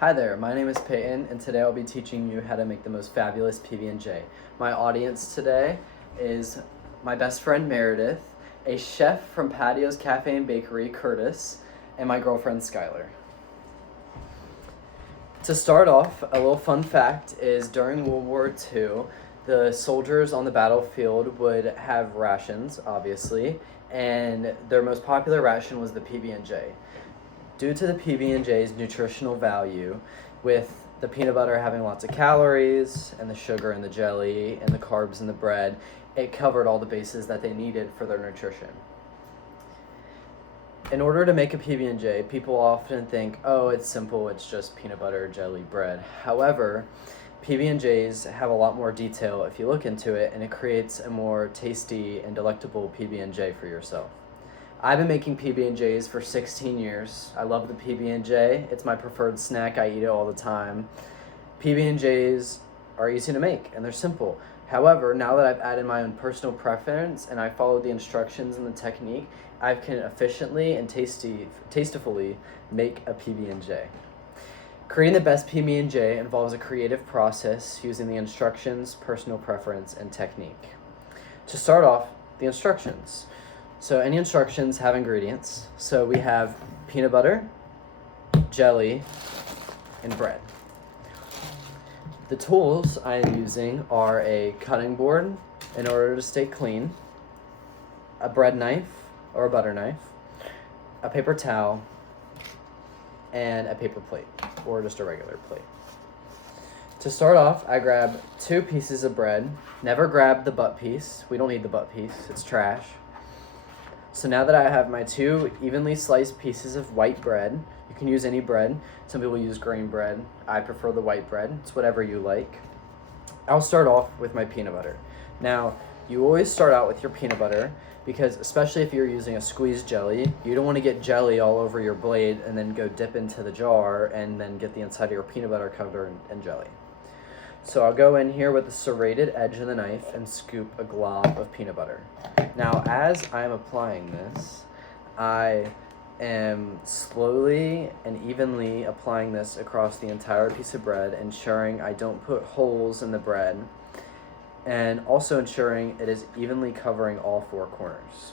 Hi there, my name is Peyton, and today I'll be teaching you how to make the most fabulous PB&J. My audience today is my best friend Meredith, a chef from Patio's Cafe and Bakery, Curtis, and my girlfriend Skylar. To start off, a little fun fact is during World War II, the soldiers on the battlefield would have rations, obviously, and their most popular ration was the PB&J. Due to the PB&J's nutritional value, with the peanut butter having lots of calories, and the sugar and the jelly, and the carbs in the bread, it covered all the bases that they needed for their nutrition. In order to make a PB&J, people often think, oh, it's simple, it's just peanut butter, jelly, bread. However, PB&Js have a lot more detail if you look into it, and it creates a more tasty and delectable PB&J for yourself. I've been making PB&Js for 16 years. I love the PB&J. It's my preferred snack. I eat it all the time. PB&Js are easy to make and they're simple. However, now that I've added my own personal preference and I follow the instructions and the technique, I can efficiently and tastefully make a PB&J. Creating the best PB&J involves a creative process using the instructions, personal preference, and technique. To start off, the instructions. So any instructions have ingredients. So we have peanut butter, jelly, and bread. The tools I am using are a cutting board in order to stay clean, a bread knife or a butter knife, a paper towel, and a paper plate or just a regular plate. To start off, I grab 2 pieces of bread. Never grab the butt piece. We don't need the butt piece. It's trash. So now that I have my 2 evenly sliced pieces of white bread, you can use any bread. Some people use grain bread. I prefer the white bread. It's whatever you like. I'll start off with my peanut butter. Now, you always start out with your peanut butter because especially if you're using a squeezed jelly, you don't want to get jelly all over your blade and then go dip into the jar and then get the inside of your peanut butter covered in jelly. So I'll go in here with the serrated edge of the knife and scoop a glob of peanut butter. Now, as I'm applying this, I am slowly and evenly applying this across the entire piece of bread, ensuring I don't put holes in the bread, and also ensuring it is evenly covering all 4 corners.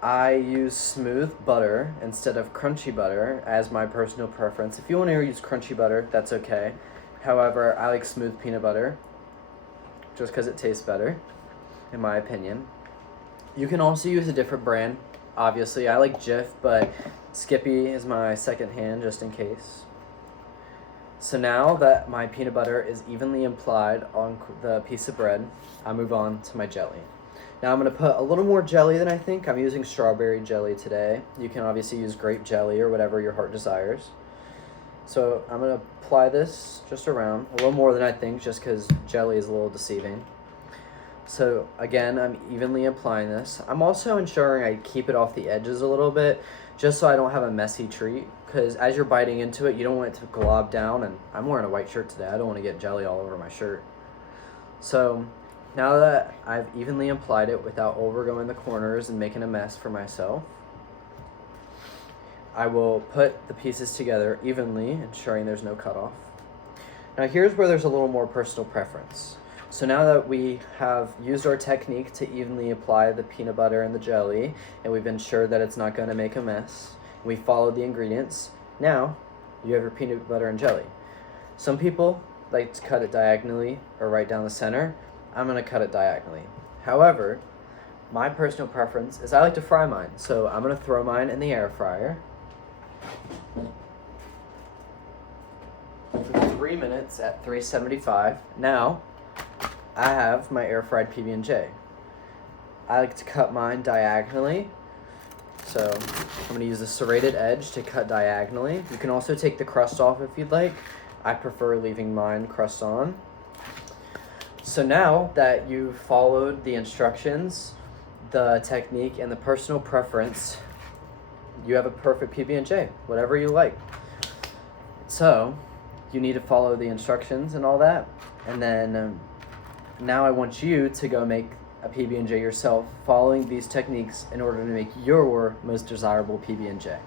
I use smooth butter instead of crunchy butter as my personal preference. If you want to use crunchy butter, that's okay. However, I like smooth peanut butter just because it tastes better, in my opinion. You can also use a different brand. Obviously, I like Jif, but Skippy is my second hand just in case. So now that my peanut butter is evenly applied on the piece of bread, I move on to my jelly. Now I'm going to put a little more jelly than I think. I'm using strawberry jelly today. You can obviously use grape jelly or whatever your heart desires. So I'm going to apply this just around, a little more than I think just because jelly is a little deceiving. So again, I'm evenly applying this. I'm also ensuring I keep it off the edges a little bit just so I don't have a messy treat, because as you're biting into it, you don't want it to glob down, and I'm wearing a white shirt today. I don't want to get jelly all over my shirt. So now that I've evenly applied it without overgoing the corners and making a mess for myself, I will put the pieces together evenly, ensuring there's no cutoff. Now here's where there's a little more personal preference. So now that we have used our technique to evenly apply the peanut butter and the jelly, and we've ensured that it's not going to make a mess, we followed the ingredients, now you have your peanut butter and jelly. Some people like to cut it diagonally or right down the center. I'm going to cut it diagonally. However, my personal preference is I like to fry mine. So I'm going to throw mine in the air fryer for 3 minutes at 375. Now, I have my air fried PB&J. I like to cut mine diagonally. So I'm going to use the serrated edge to cut diagonally. You can also take the crust off if you'd like. I prefer leaving mine crust on. So now that you've followed the instructions, the technique, and the personal preference, you have a perfect PB&J, whatever you like. So you need to follow the instructions and all that. And then now I want you to go make a PB&J yourself following these techniques in order to make your most desirable PB&J.